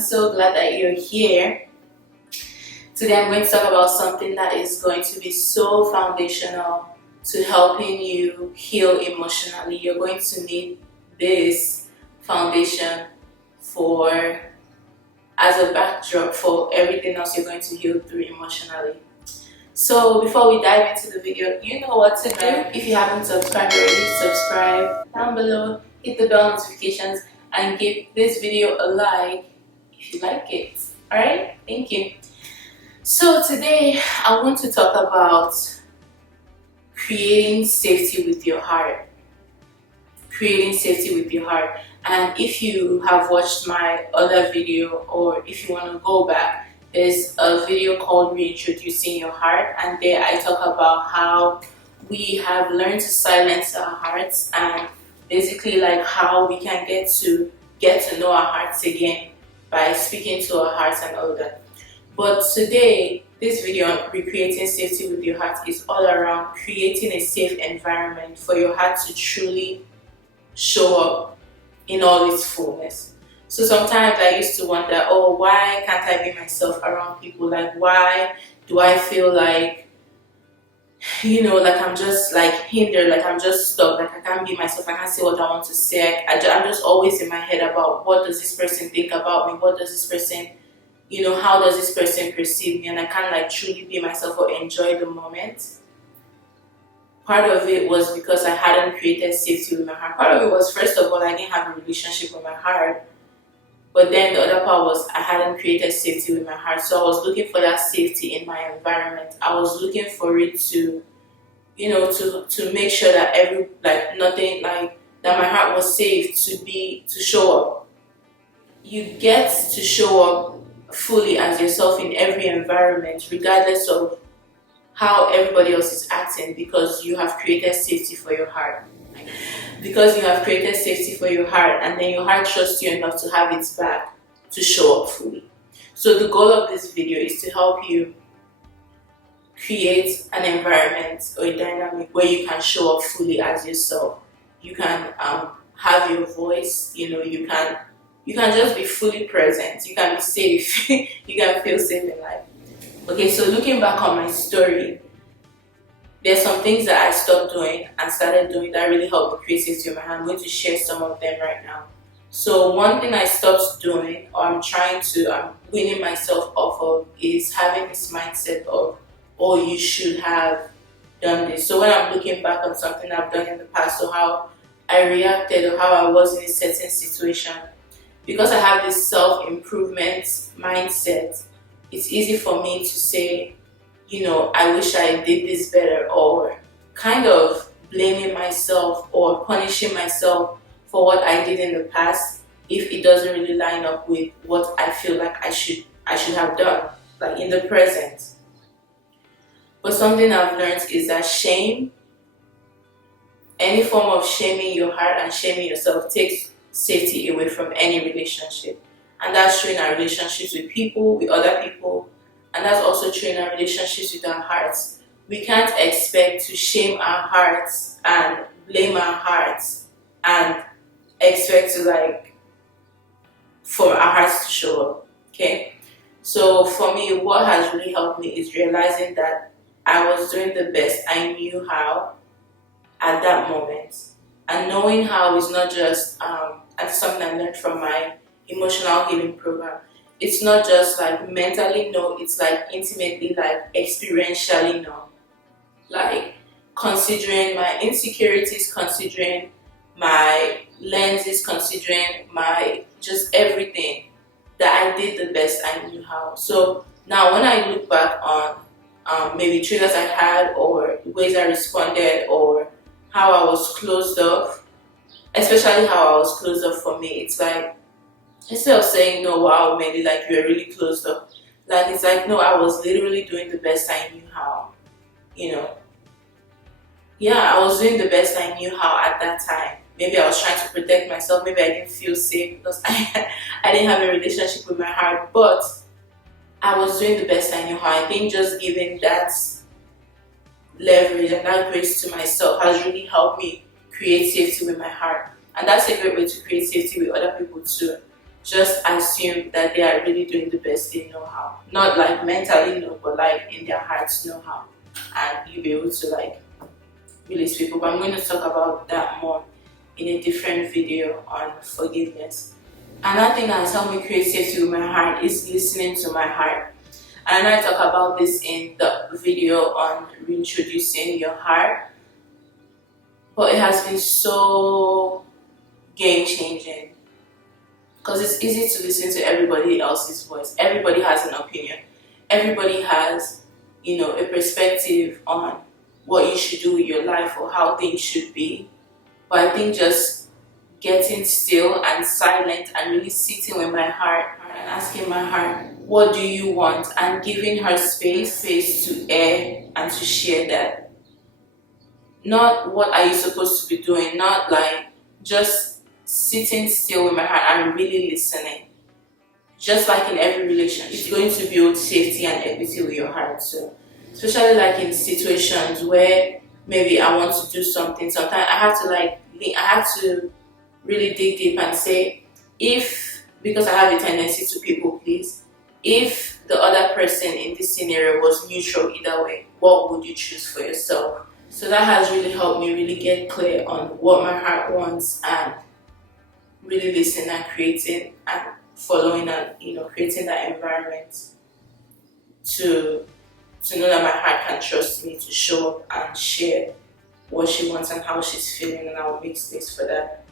so glad that you're here. Today I'm going to talk about something that is going to be so foundational to helping you heal emotionally. You're going to need this foundation for as a backdrop for everything else you're going to heal through emotionally. So before we dive into the video, you know what to do. If you haven't subscribed already, subscribe down below, hit the bell notifications, and give this video a like if you like it. Alright, thank you. So today I want to talk about creating safety with your heart. Creating safety with your heart. And if you have watched my other video, or if you want to go back, there's a video called Reintroducing Your Heart, and there I talk about how we have learned to silence our hearts, and basically like how we can get to know our hearts again by speaking to our hearts and all that. But today, this video on recreating safety with your heart is all around creating a safe environment for your heart to truly show up in all its fullness. So sometimes I used to wonder, oh, why can't I be myself around people? Like, why do I feel like, like I'm just like hindered, like I'm just stuck, like I can't be myself, I can't say what I want to say. I'm just always in my head about what does this person think about me? What does this person, how does this person perceive me? And I can't like truly be myself or enjoy the moment. Part of it was because I hadn't created safety with my heart. Part of it was, first of all, I didn't have a relationship with my heart. But then the other part was I hadn't created safety with my heart. So I was looking for that safety in my environment. I was looking for it to, to make sure that that my heart was safe to show up. You get to show up fully as yourself in every environment, regardless of how everybody else is acting, because you have created safety for your heart. Because you have created safety for your heart, and then your heart trusts you enough to have its back to show up fully. So the goal of this video is to help you create an environment or a dynamic where you can show up fully as yourself. You can have your voice, you can just be fully present. You can be safe. You can feel safe in life. Okay, so looking back on my story, there's some things that I stopped doing and started doing that really helped me create safety in my hand. I'm going to share some of them right now. So one thing I stopped doing, or I'm weaning myself off of, is having this mindset of, oh, you should have done this. So when I'm looking back on something I've done in the past, or how I reacted, or how I was in a certain situation, because I have this self-improvement mindset, it's easy for me to say, I wish I did this better, or kind of blaming myself or punishing myself for what I did in the past if it doesn't really line up with what I feel like I should have done, like in the present. But something I've learned is that shame, any form of shaming your heart and shaming yourself, takes safety away from any relationship. And that's true in our relationships with people, with other people, and that's also true in our relationships with our hearts. We can't expect to shame our hearts and blame our hearts and expect for our hearts to show up. Okay? So for me, what has really helped me is realizing that I was doing the best I knew how at that moment. And knowing how is not just, and it's something I learned from my emotional healing program. It's not just like mentally know, it's like intimately, like experientially know. Like considering my insecurities, considering my lenses, considering my just everything, that I did the best I knew how. So now when I look back on maybe triggers I had, or ways I responded, or how I was closed off, especially how I was closed off for me, it's like, instead of saying, no, wow, Melly, like you're really closed up, like it's like, no, I was literally doing the best I knew how, Yeah, I was doing the best I knew how at that time. Maybe I was trying to protect myself, maybe I didn't feel safe because I didn't have a relationship with my heart, but I was doing the best I knew how. I think just giving that leverage and that grace to myself has really helped me create safety with my heart. And that's a great way to create safety with other people too. just assume that they are really doing the best they know how. Not like mentally no, but like in their hearts know how. And you'll be able to like release people. But I'm going to talk about that more in a different video on forgiveness. Another thing that has helped me create safety with my heart is listening to my heart. And I talk about this in the video on reintroducing your heart. But it has been so game changing because it's easy to listen to everybody else's voice. Everybody has an opinion. Everybody has, a perspective on what you should do with your life or how things should be. But I think just getting still and silent and really sitting with my heart and asking my heart, what do you want? And giving her space to air and to share that. Not what are you supposed to be doing, not like just sitting still with my heart and really listening. Just like in every relationship, it's going to build safety and equity with your heart. So, especially like in situations where maybe I want to do something, sometimes I have to really dig deep and say, because I have a tendency to people please, if the other person in this scenario was neutral either way, what would you choose for yourself? So that has really helped me really get clear on what my heart wants and really listen and creating and following and creating that environment to know that my heart can trust me to show up and share what she wants and how she's feeling, and I will make space for that.